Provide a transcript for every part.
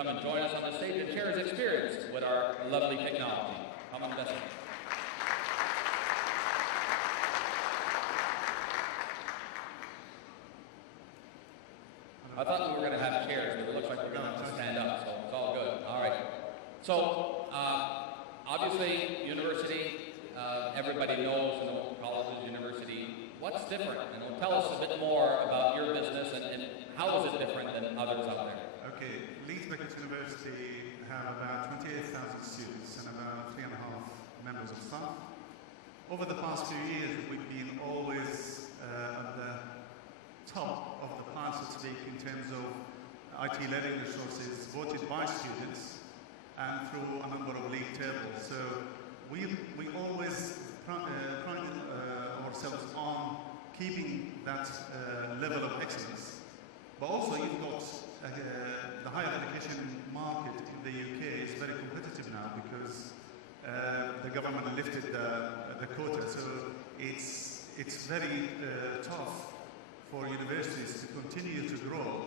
come and join us on the stage and share his experience with our lovely technology. Come on, Basem. I thought we were going to have chairs, but it looks like we're going to have to stand up, so it's all good. All right. So, obviously, university, everybody knows, colleges, university. What's different? Tell us a bit more about your business and how is it different than others out there? Okay, Leeds Beckett University have about 28,000 students and about 3.5 members of staff. Over the past few years, we've been always at the top of the pile, so to speak, in terms of IT learning resources voted by students and through a number of league tables. So we always pride ourselves on keeping that level of excellence. But also you've got the higher education market in the UK is very competitive now because the government lifted the quota, so it's very tough for universities to continue to grow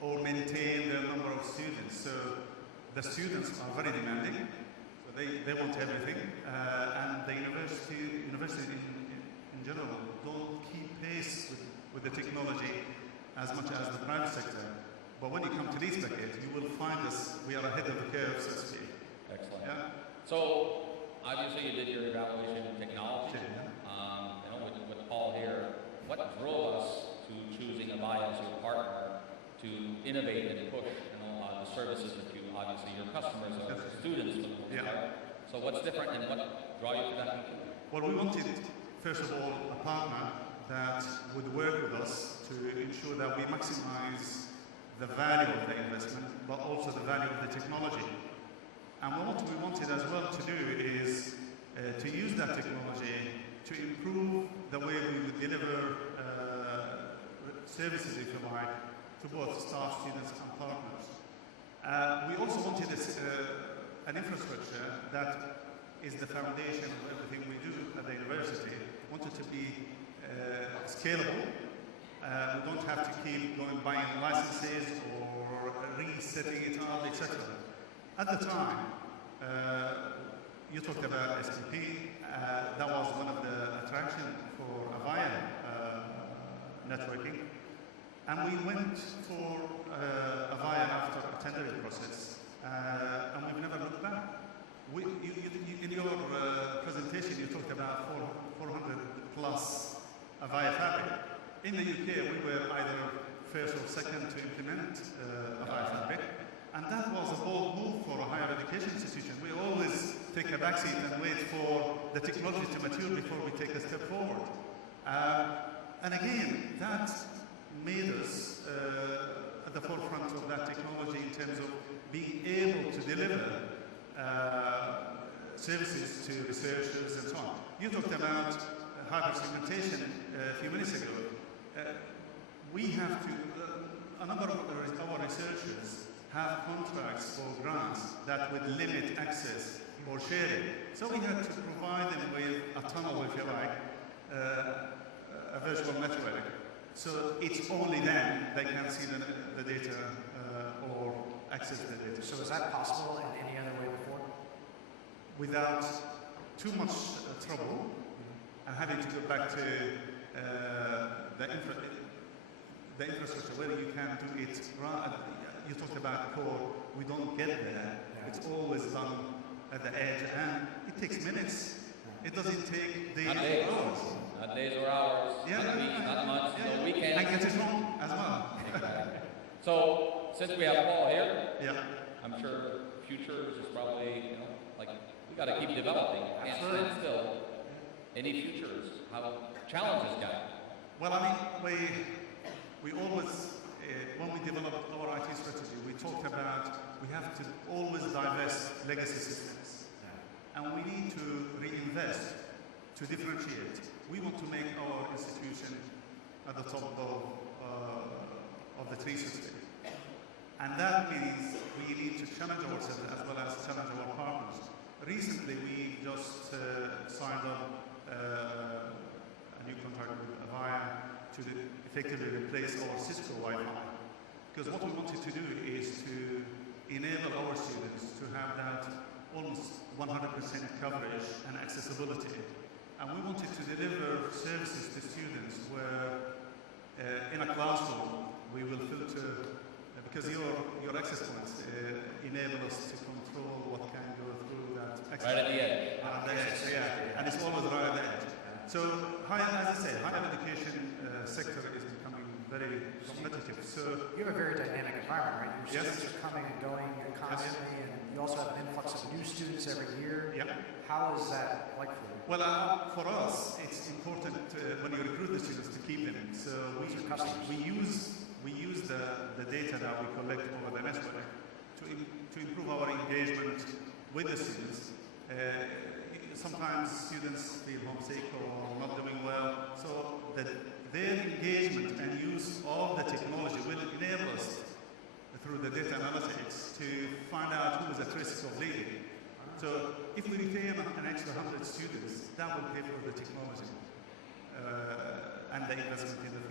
or maintain the number of students. So the students are very demanding, so they want everything, and the university in general don't keep pace with the technology as much as the private sector. But when you come to Leeds Beckett, you will find us, we are ahead of the curve, so to speak. Excellent. Yeah? So, obviously you did your evaluation in technology. With Paul here, what drove us to choosing Avaya as your partner to innovate and push the services that you, obviously your customers are students for the most part. So what's different and what draw you to that? Well, we wanted, first of all, a partner that would work with us to ensure that we maximize the value of the investment, but also the value of the technology. And what we wanted as well to do is to use that technology to improve the way we would deliver services, if you like, to both staff, students and partners. We also wanted an infrastructure that is the foundation of everything we do at the university. We wanted to be scalable. We don't have to keep buying licenses or resetting it up, etc. At the time, you talked about STP. That was one of the attractions for Avaya networking. And we went for Avaya after a tendering process, and we've never looked back. In your presentation, you talked about 400 plus Avaya Fabric. In the UK, we were either first or second to implement Avaya Fabric, and that was a bold move for a higher education institution. We always take a backseat and wait for the technology to mature before we take a step forward. And again, that made us at the forefront of that technology in terms of being able to deliver services to researchers and so on. You talked about hyper-segmentation a few minutes ago. We have to, a number of our researchers have contracts for grants that would limit access or sharing. So we had to provide them with a tunnel, if you like, a virtual network. So it's only then they can see the data or access the data. So is that possible in any other way before? Without too much trouble and having to go back to the infrastructure where you can do it. You talked about core. We don't get there. It's always done at the edge, and it takes minutes. It doesn't take days or hours. Not days or hours. Yeah, not weeks, not months, no weekends. And get it wrong as well. Exactly. So, since we have Paul here, yeah, I'm sure futures is probably, like, we got to keep developing. Can't stand still. Any futures? How challenges got? Well, I mean, we always, when we developed our IT strategy, we talked about we have to always divest legacy systems. And we need to reinvest to differentiate. We want to make our institution at the top of the tree system. And that means we need to challenge ourselves as well as challenge our partners. Recently, we just signed up a new contract with Avaya to effectively replace our Cisco Wi-Fi. Because what we wanted to do is to enable our students to have that almost 100% coverage and accessibility. And we wanted to deliver services to students where in a classroom we will filter, because your access points enable us to control what can go through that access Right at the end. At the edge, yeah, and it's always right at the edge. So, as I say, higher education sector is becoming very competitive. So You have a very dynamic environment, right? Your Yes. students are coming and going constantly, and you also have an influx of new students every year. yeah. How is that like for you? Well, for us, it's important when you recruit the students to keep them. So we use the data that we collect over the network to improve our engagement with the students. Sometimes students feel homesick or not doing well, so their engagement and use of the technology will enable us through the data analytics to find out who is at risk of leaving. So if we retain an extra 100 students, that will pay for the technology and the investment in the